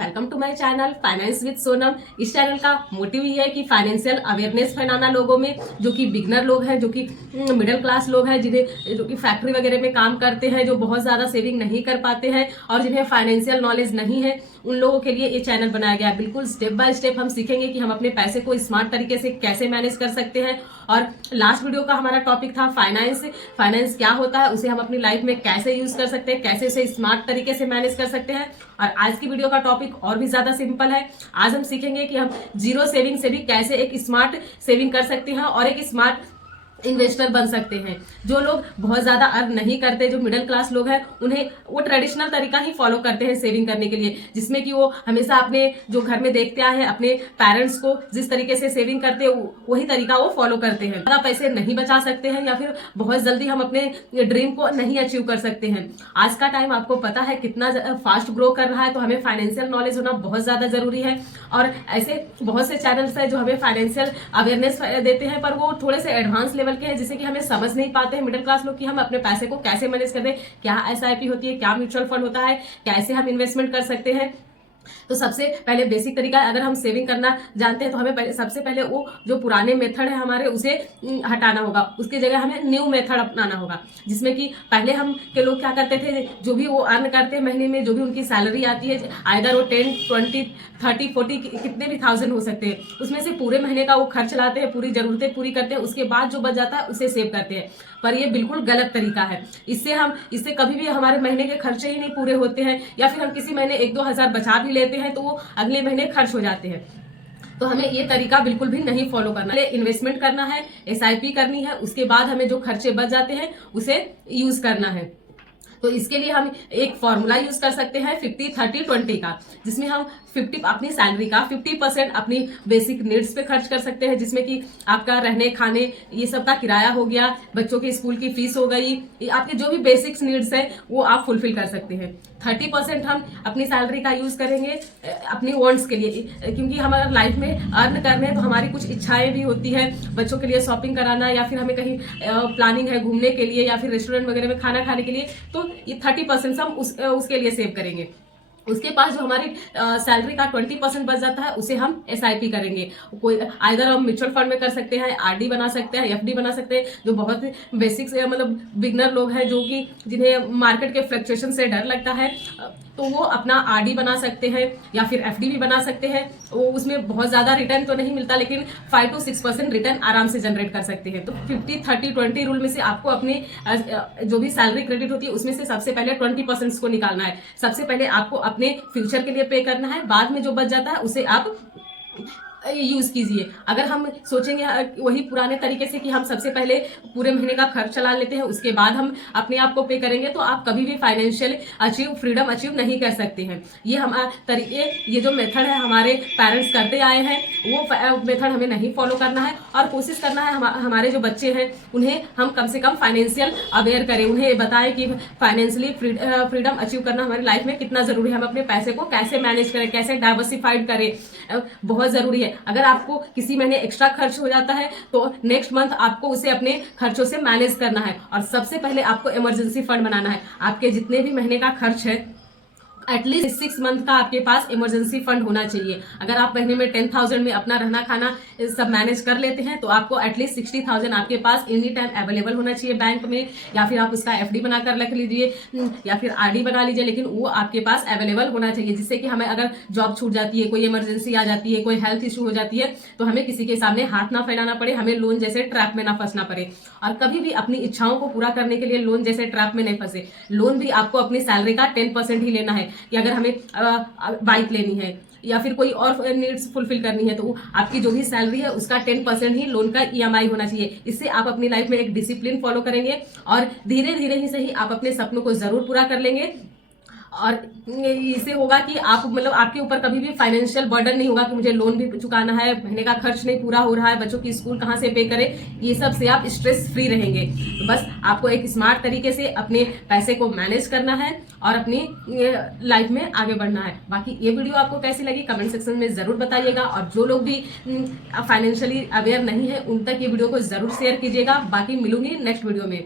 Welcome to my channel finance with Sonam. इस channel का motive ये है कि फाइनेंशियल अवेयरनेस फैलाना लोगों में, जो कि बिगनर लोग हैं, जो कि मिडिल क्लास लोग हैं, जिन्हें जो कि फैक्ट्री वगैरह में काम करते हैं, जो बहुत ज़्यादा सेविंग नहीं कर पाते हैं और जिन्हें फाइनेंशियल नॉलेज नहीं है, उन लोगों के लिए ये चैनल बनाया गया है। बिल्कुल स्टेप बाय स्टेप हम सीखेंगे कि हम अपने पैसे को स्मार्ट तरीके से कैसे मैनेज कर सकते हैं। और लास्ट वीडियो का हमारा टॉपिक था फाइनेंस क्या होता है, उसे हम अपनी लाइफ में कैसे यूज कर सकते हैं, कैसे उसे स्मार्ट तरीके से मैनेज कर सकते हैं। और आज की वीडियो का टॉपिक और भी ज्यादा सिंपल है। आज हम सीखेंगे कि हम जीरो सेविंग से भी कैसे एक स्मार्ट सेविंग कर सकते हैं और एक स्मार्ट इन्वेस्टर बन सकते हैं। जो लोग बहुत ज्यादा अर्न नहीं करते, जो मिडिल क्लास लोग हैं, उन्हें वो ट्रेडिशनल तरीका ही फॉलो करते हैं सेविंग करने के लिए, जिसमें कि वो हमेशा अपने जो घर में देखते आए हैं अपने पेरेंट्स को जिस तरीके से सेविंग करते हैं वही तरीका वो फॉलो करते हैं। ज्यादा पैसे नहीं बचा सकते हैं या फिर बहुत जल्दी हम अपने ड्रीम को नहीं अचीव कर सकते हैं। आज का टाइम आपको पता है कितना फास्ट ग्रो कर रहा है, तो हमें फाइनेंशियल नॉलेज होना बहुत ज्यादा जरूरी है। और ऐसे बहुत से चैनल्स हैं जो हमें फाइनेंशियल अवेयरनेस देते हैं, पर वो थोड़े से एडवांस लेवल के हैं, जिससे कि हमें समझ नहीं पाते हैं मिडिल क्लास लोग कि हम अपने पैसे को कैसे मैनेज कर दें, क्या एसआईपी होती है, क्या म्यूचुअल फंड होता है, कैसे हम इन्वेस्टमेंट कर सकते हैं। तो सबसे पहले बेसिक तरीका, अगर हम सेविंग करना जानते हैं तो हमें सबसे पहले वो जो पुराने मेथड है हमारे उसे हटाना होगा, उसकी जगह हमें न्यू मेथड अपनाना होगा। जिसमें कि पहले हम के लोग क्या करते थे, जो भी वो अर्न करते हैं महीने में, जो भी उनकी सैलरी आती है, आइदर वो 10, 20, 30, 40 कितने भी थाउजेंड हो सकते हैं, उसमें से पूरे महीने का वो खर्च लाते हैं, पूरी जरूरतें पूरी करते हैं, उसके बाद जो बच जाता है उसे सेव करते हैं। पर ये बिल्कुल गलत तरीका है। इससे कभी भी हमारे महीने के खर्चे ही नहीं पूरे होते हैं, या फिर हम किसी महीने 1-2 हजार बचा भी लेते हैं तो वो अगले महीने खर्च हो जाते हैं। तो हमें ये तरीका बिल्कुल भी नहीं फॉलो करना है। इन्वेस्टमेंट करना है, एसआईपी करनी है, उसके बाद हमें जो खर्चे बच जाते हैं उसे यूज करना है। तो इसके लिए हम एक फॉर्मूला यूज कर सकते हैं 50-30-20 का, जिसमें हम 50 अपनी सैलरी का 50% अपनी बेसिक नीड्स पे खर्च कर सकते हैं, जिसमें कि आपका रहने खाने ये सब का किराया हो गया, बच्चों के स्कूल की फीस हो गई, आपके जो भी बेसिक्स नीड्स है वो आप फुलफिल कर सकते हैं। 30% हम अपनी सैलरी का यूज करेंगे अपनी वांट्स के लिए, क्योंकि हम अगर लाइफ में अर्न कर रहे हैं तो हमारी कुछ इच्छाएं भी होती है, बच्चों के लिए शॉपिंग कराना, या फिर हमें कहीं प्लानिंग है घूमने के लिए, या फिर रेस्टोरेंट वगैरह में खाना खाने के लिए, तो ये 30% हम उसके लिए सेव करेंगे। उसके पास जो हमारी सैलरी का 20% बच जाता है उसे हम एसआईपी करेंगे। कोई आइदर हम म्यूचुअल फंड में कर सकते हैं, आरडी बना सकते हैं, एफडी बना सकते हैं। जो बहुत बेसिक्स मतलब बिगनर लोग हैं, जो कि जिन्हें मार्केट के फ्लक्चुएशन से डर लगता है, तो वो अपना आरडी बना सकते हैं या फिर एफडी भी बना सकते हैं। वो उसमें बहुत ज्यादा रिटर्न तो नहीं मिलता, लेकिन 5 to 6% रिटर्न आराम से जनरेट कर सकते हैं। तो 50-30-20 रूल में से आपको अपनी जो भी सैलरी क्रेडिट होती है उसमें से सबसे पहले 20% को निकालना है। सबसे पहले आपको अपने फ्यूचर के लिए पे करना है, बाद में जो बच जाता है उसे आप यूज कीजिए। अगर हम सोचेंगे वही पुराने तरीके से कि हम सबसे पहले पूरे महीने का खर्च चला लेते हैं, उसके बाद हम अपने आप को पे करेंगे, तो आप कभी भी फाइनेंशियल फ्रीडम अचीव नहीं कर सकते हैं। ये जो मेथड है हमारे पेरेंट्स करते आए हैं, वो मेथड हमें नहीं फॉलो करना है। और कोशिश करना है हमारे जो बच्चे हैं उन्हें हम कम से कम फाइनेंशियल अवेयर करें, उन्हें बताएं कि फाइनेंशियली फ्रीडम अचीव करना हमारी लाइफ में कितना जरूरी है, हम अपने पैसे को कैसे मैनेज करें, कैसे डाइवर्सिफाइड करें, बहुत जरूरी है। अगर आपको किसी महीने एक्स्ट्रा खर्च हो जाता है तो नेक्स्ट मंथ आपको उसे अपने खर्चों से मैनेज करना है। और सबसे पहले आपको इमरजेंसी फंड बनाना है। आपके जितने भी महीने का खर्च है एटलीस्ट 6 मंथ का आपके पास इमरजेंसी फंड होना चाहिए। अगर आप महीने में 10,000 में अपना रहना खाना सब मैनेज कर लेते हैं तो आपको एटलीस्ट 60,000 आपके पास एनी टाइम अवेलेबल होना चाहिए बैंक में, या फिर आप उसका एफडी बनाकर रख लीजिए या फिर आरडी बना लीजिए, लेकिन वो आपके पास अवेलेबल होना चाहिए, जिससे कि हमें अगर जॉब छूट जाती है, कोई इमरजेंसी आ जाती है, कोई हेल्थ इशू हो जाती है, तो हमें किसी के सामने हाथ ना फैलाना पड़े, हमें लोन जैसे ट्रैप में ना फंसना पड़े। और कभी भी अपनी इच्छाओं को पूरा करने के लिए लोन जैसे ट्रैप में नहीं फंसे। लोन भी आपको अपनी सैलरी का 10% ही लेना है, कि अगर हमें बाइक लेनी है या फिर कोई और नीड्स फुलफिल करनी है, तो आपकी जो भी सैलरी है उसका 10% ही लोन का ईएमआई होना चाहिए। इससे आप अपनी लाइफ में एक डिसिप्लिन फॉलो करेंगे और धीरे धीरे ही सही आप अपने सपनों को जरूर पूरा कर लेंगे। और इससे होगा कि आप मतलब आपके ऊपर कभी भी फाइनेंशियल बर्डन नहीं होगा कि मुझे लोन भी चुकाना है, महीने का खर्च नहीं पूरा हो रहा है, बच्चों की स्कूल कहाँ से पे करें, ये सब से आप स्ट्रेस फ्री रहेंगे। तो बस आपको एक स्मार्ट तरीके से अपने पैसे को मैनेज करना है और अपनी लाइफ में आगे बढ़ना है। बाकी ये वीडियो आपको कैसी लगी कमेंट सेक्शन में जरूर बताइएगा, और जो लोग भी फाइनेंशियली अवेयर नहीं है उन तक ये वीडियो को जरूर शेयर कीजिएगा। बाकी मिलूंगी नेक्स्ट वीडियो में।